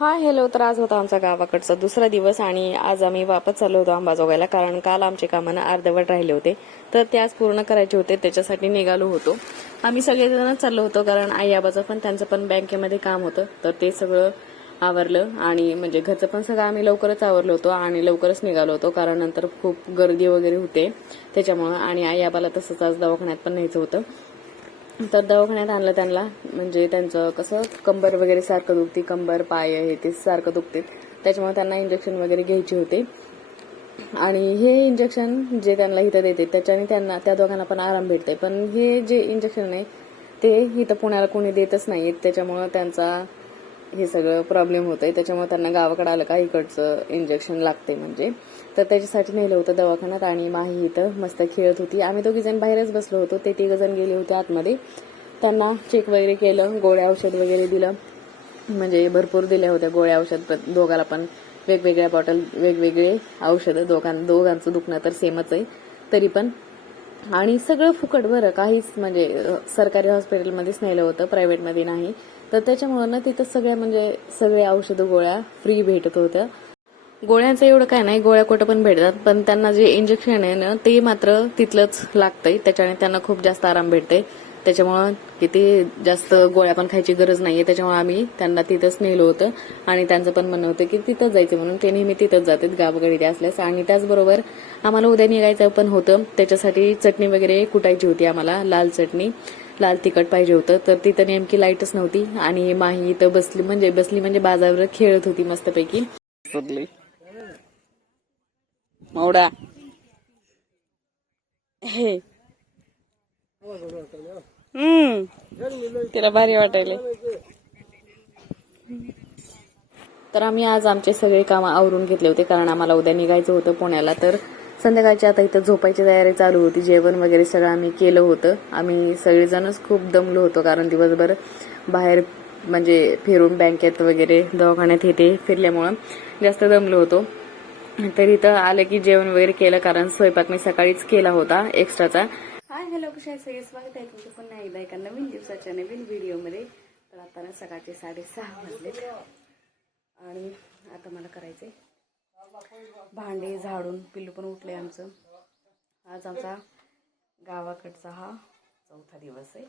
हा हॅलो तर आज होता आमचा गावाकडचा दुसरा दिवस आणि आज आम्ही वापस चाललो होतो अंबाजोगाईला कारण काल आमचे कामानं अर्धवट राहिले होते. तर ते आज पूर्ण करायचे होते त्याच्यासाठी निघालो होतो. आम्ही सगळेजणच चाललो होतो कारण आई आबाचं पण त्यांचं पण बँकेमध्ये काम होतं. तर ते सगळं आवरलं आणि म्हणजे घरचं पण सगळं आम्ही लवकरच आवरलो होतो आणि लवकरच निघालो होतो कारण नंतर खूप गर्दी वगैरे होते त्याच्यामुळं. आणि आई आबाला तसंच आज दवाखान्यात पण न्यायचं होतं. तर दवाखान्यात आणलं त्यांना. म्हणजे त्यांचं कसं कंबर वगैरे सारखं दुखते कंबर पाय हे ते सारखं दुखते. त्याच्यामुळे त्यांना इंजेक्शन वगैरे घ्यायचे होते. आणि हे इंजेक्शन जे त्यांना इथं देते त्याच्याने त्यांना त्या दोघांना पण आराम भेटते पण हे जे इंजेक्शन आहे ते इथं पुण्याला कोणी देतच नाही त्याच्यामुळं त्यांचा हे सगळं प्रॉब्लेम होतंय. त्याच्यामुळे त्यांना गावाकडे आलं का इकडचं इंजेक्शन लागते म्हणजे. तर त्याच्यासाठी नेलं होतं दवाखान्यात आणि माही इथं मस्त खेळत होती. आम्ही दोघी जण बाहेरच बसलो होतो. ते तिघ जण गेले होते आतमध्ये. त्यांना चेक वगैरे केलं गोळ्या औषध वगैरे दिलं. म्हणजे भरपूर दिल्या होत्या गोळ्या औषध. दोघाला पण वेगवेगळ्या बॉटल वेगवेगळे औषधं. दोघां दोघांचं दुखणं तर सेमच आहे. तरी पण. आणि सगळं फुकट बरं. काहीच म्हणजे सरकारी हॉस्पिटलमध्येच नेलं होतं. प्रायव्हेटमध्ये नाही. तर त्याच्यामुळं ना तिथं सगळ्या म्हणजे सगळे औषधं गोळ्या फ्री भेटत होत्या. गोळ्यांचं एवढं काय नाही गोळ्या कुठं पण भेटतात पण त्यांना जे इंजेक्शन आहे ना ते मात्र तिथलंच लागतंय. त्याच्याने त्यांना खूप जास्त आराम भेटतंय. त्याच्यामुळं किती जास्त गोळ्या पण खायची गरज नाहीये. त्याच्यामुळे आम्ही त्यांना तिथंच नेलं होतं. आणि त्यांचं पण म्हणणं होतं की तिथंच जायचं म्हणून. ते नेहमी तिथंच जातात गावाकडे असल्यास. आणि त्याचबरोबर आम्हाला उद्या निघायचं पण होतं. त्याच्यासाठी चटणी वगैरे कुटायची होती आम्हाला लाल चटणी. लाल तिखट पाहिजे होतं. तर तिथं नेमकी लाईटच नव्हती. आणि माही इथं बसली म्हणजे बसली म्हणजे बाजारावर खेळत होती मस्तपैकी. मावडा हे. हम्म. तिला भारी वाटायले. तर आम्ही आज आमचे सगळे काम आवरून घेतले होते कारण आम्हाला उद्या निघायचं होतं पुण्याला. तर संध्याकाळची आता इथं झोपायची तयारी चालू होती. जेवण वगैरे सगळं आम्ही केलं होतं. आम्ही सगळेजणच खूप दमलो होतो कारण दिवसभर बाहेर म्हणजे फिरून बँकेत वगैरे दवाखान्यात येते फिरल्यामुळं जास्त दमलो होतो. तर इथं आलं की जेवण वगैरे केलं कारण स्वयंपाक मी सकाळीच केला होता एक्स्ट्राचा हाय हॅलो कशा सगळे? स्वागत आहे तुमचं पुन्हा एकदा एका नवीन दिवसाच्या नवीन व्हिडिओमध्ये तर आता ना सकाळचे साडेसहा वाजले आणि आता मला करायचंय भांडे झाडून पिल्लू पण उठले आमचं. आज आमचा गावाकडचा हा चौथा दिवस आहे.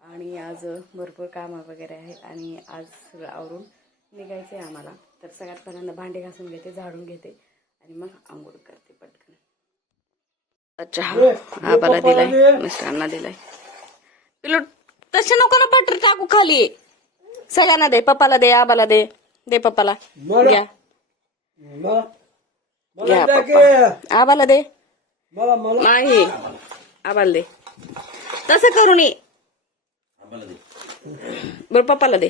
आणि आज भरपूर कामं वगैरे आहेत आणि आज सगळं आवरून निघायचं आहे आम्हाला. तर सगळ्यात पहिल्यांदा भांडे घासून घेते झाडून घेते आणि मग आंघोळ करते पटकन. चहा आबाला दिलाय मिस्टरांना दिलाय. पिलू तसे नको ना बटर टाकू खाली. सगळ्यांना दे पप्पाला दे आबाला दे दे पप्पाला. घ्या. घ्या मला पप्पा. आबाला दे. मला मला. नाही. आबाला दे. तसं करू नये. बर पप्पाला दे.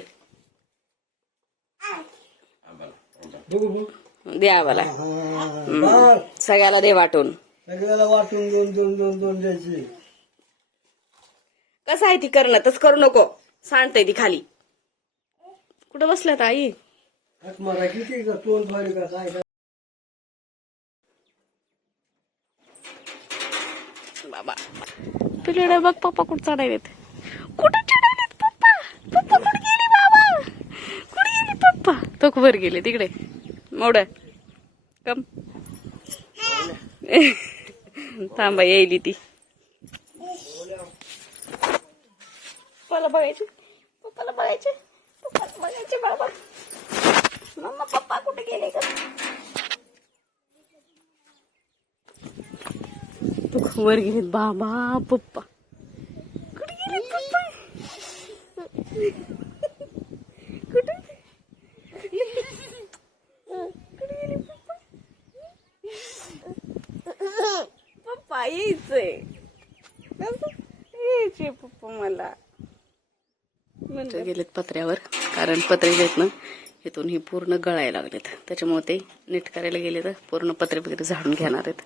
बघू बघू. दे आबाला. सगळ्याला दे वाटून. सगळ्याला वाटून दोन दोन दोन दोन द्यायची. कसं आहे ती करणं? तसं करू नको. सांडतय ती खाली. कुठं बसल्यात आई? हात किती का तोंड फाडी का काय बाबा पिलडे बघ पप्पा कुठं चढायलेत. कुठं चढायलेत पप्पा? पप्पा कुठे गेली बाबा? कुठे गेली पप्पा? तो वर गेले तिकडे. मोड. कम थांबा येईली ती. पप्पाला बघायचे. पप्पाला बघायचे. पप्पाला बघायचे बाबा. मम्मा पप्पा कुठे गेले का तू वर गेलेत बाबा पप्पा. कुठे गेले पप्पा? कुठे? कुठे गेले पप्पा? यायचंय? यायचे पप्पा मला. गेलेत पत्र्यावर? कारण पत्रे आहेत ना. इथून हे पूर्ण गळायला लागलेत. त्याच्यामुळे ते नीट करायला गेले तर पूर्ण पत्रे वगैरे झाडून घेणार आहेत.